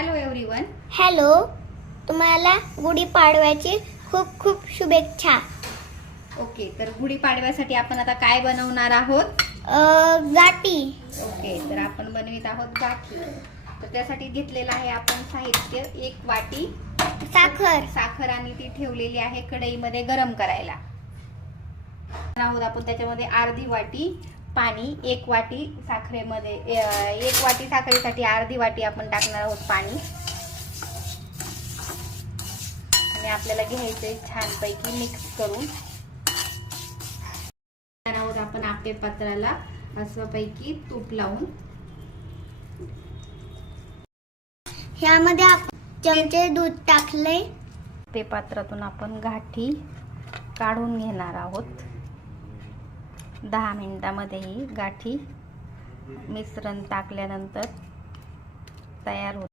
Hello everyone. Hello, तुम्हाला गुढीपाडव्याची खूप खूप शुभेच्छा. ओके, तर गुढीपाडव्यासाठी आपण आता काय बनवणार आहोत? गाठी. ओके, तर आपण बनवित आहोत गाठी. तर त्यासाठी घेतलेलं आहे आपण साहित्य, 1 वाटी साखर आणि ती ठेवलेली आहे कढईमध्ये गरम करायला. आहोत आपण त्याच्यामध्ये अर्धी वाटी पाणी, 1 वाटी साखरेमध्ये 1 वाटी साखरेसाठी अर्धी वाटी आपण टाकणार आहोत पाणी. आणि आपल्याला घ्यायचे छानपैकी मिक्स करून. आहोत आपण आपल्या पात्राला असं पैकी तूप लावून ह्यामध्ये चमचे दूध टाकले. ते पात्रातून आपण गाठी काढून घेणार आहोत. 10 मिनिटांमध्ये ही गाठी मिश्रण टाकल्यानंतर तयार होते.